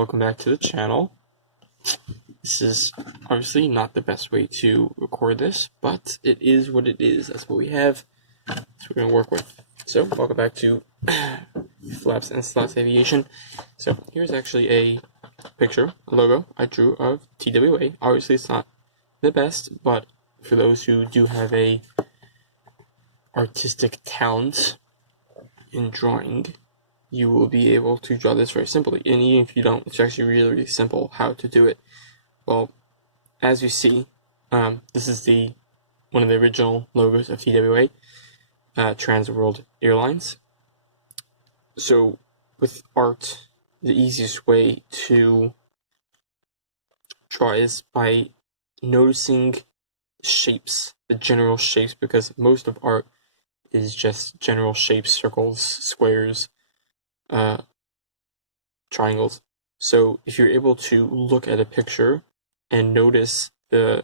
welcome back to the channel. This is obviously not the best way to record this, but it is what it is. That's what we have. That's what we're going to work with. So, welcome back to Flaps and Slots Aviation. So, here's actually a picture, a logo I drew of TWA. Obviously, it's not the best, but for those who do have a artistic talent in drawing, you will be able to draw this very simply. And even if you don't, it's actually really, really simple how to do it. Well, as you see, this is one of the original logos of TWA, Trans World Airlines. So with art, the easiest way to draw is by noticing shapes, the general shapes, because most of art is just general shapes, circles, squares, triangles. So if you're able to look at a picture and notice the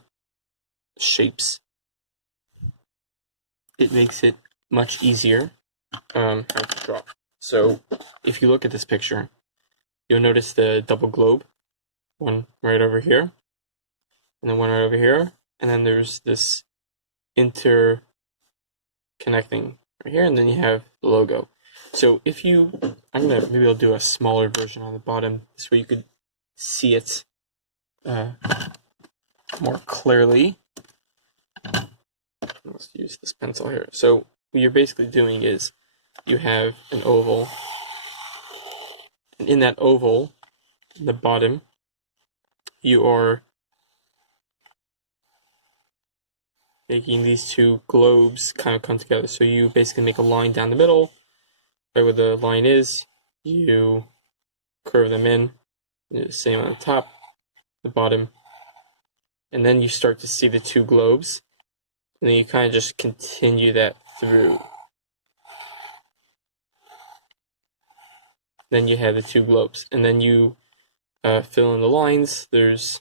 shapes, it makes it much easier how to draw. So if you look at this picture, you'll notice the double globe, one right over here, and then one right over here, and then there's this interconnecting right here, and then you have the logo. So if maybe I'll do a smaller version on the bottom, this way you could see it more clearly. Let's use this pencil here. So what you're basically doing is you have an oval, and in that oval, in the bottom, you are making these two globes kind of come together. So you basically make a line down the middle. Right where the line is, you curve them in, the same on the top, the bottom, and then you start to see the two globes, and then you kind of just continue that through. Then you have the two globes, and then you fill in the lines. There's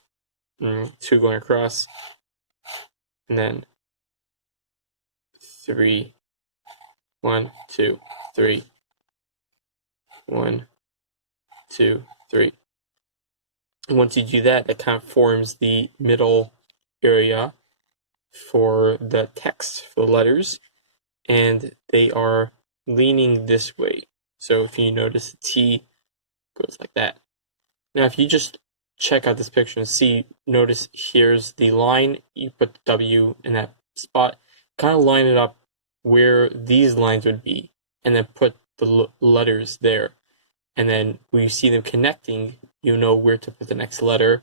two going across, and then 3, 1, 2, 3. 1, 2, 3. And once you do that, that kind of forms the middle area for the text, for the letters, and they are leaning this way. So if you notice, the T goes like that. Now, if you just check out this picture and notice here's the line, you put the W in that spot, kind of line it up where these lines would be, and then put the letters there. And then when you see them connecting, you know where to put the next letter.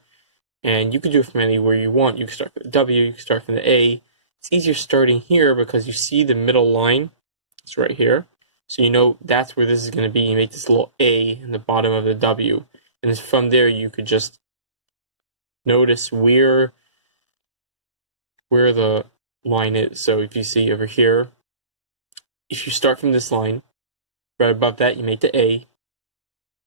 And you can do it from anywhere you want. You can start from the W, you can start from the A. It's easier starting here because you see the middle line. It's right here. So you know that's where this is going to be. You make this little A in the bottom of the W. And then from there, you could just notice where the line is. So if you see over here, if you start from this line, right above that, you make the A.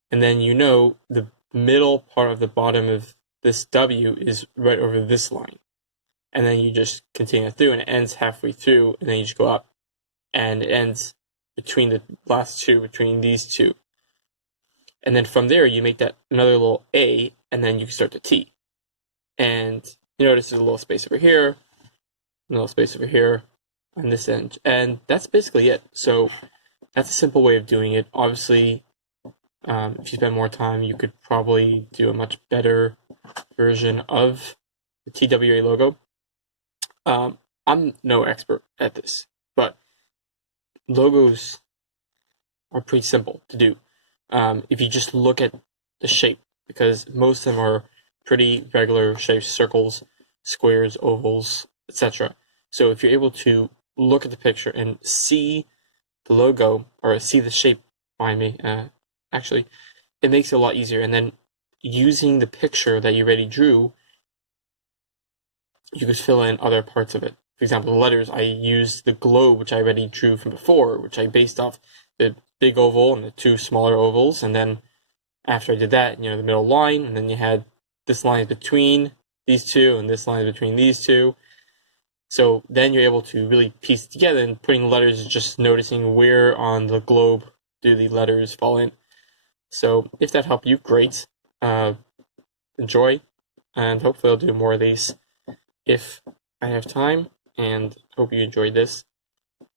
And then you know the middle part of the bottom of this W is right over this line. And then you just continue through, and it ends halfway through, and then you just go up. And it ends between the last two, between these two. And then from there, you make that another little A, and then you can start the T. And you notice there's a little space over here, a little space over here on this end. And that's basically it. So that's a simple way of doing it. Obviously, if you spend more time, you could probably do a much better version of the TWA logo. I'm no expert at this, but logos are pretty simple to do. If you just look at the shape, because most of them are pretty regular shapes, circles, squares, ovals, etc. So if you're able to look at the picture and see the logo, or see the shape behind me, actually, it makes it a lot easier. And then using the picture that you already drew, you could fill in other parts of it. For example, the letters, I used the globe, which I already drew from before, which I based off the big oval and the two smaller ovals. And then after I did that, the middle line, and then you had this line between these two, and this line between these two. So then you're able to really piece it together, and putting the letters is just noticing where on the globe do the letters fall in. So if that helped you, great. enjoy, and hopefully I'll do more of these if I have time, and hope you enjoyed this.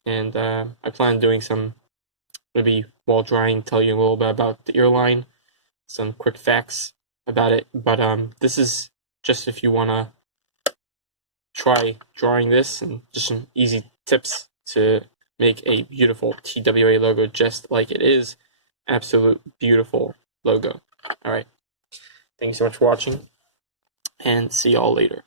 And I plan on doing some, maybe while drying, tell you a little bit about the airline, some quick facts about it. But this is just if you want to try drawing this, and just some easy tips to make a beautiful TWA logo just like it is. Absolute beautiful logo. All right. Thanks so much for watching, and see y'all later.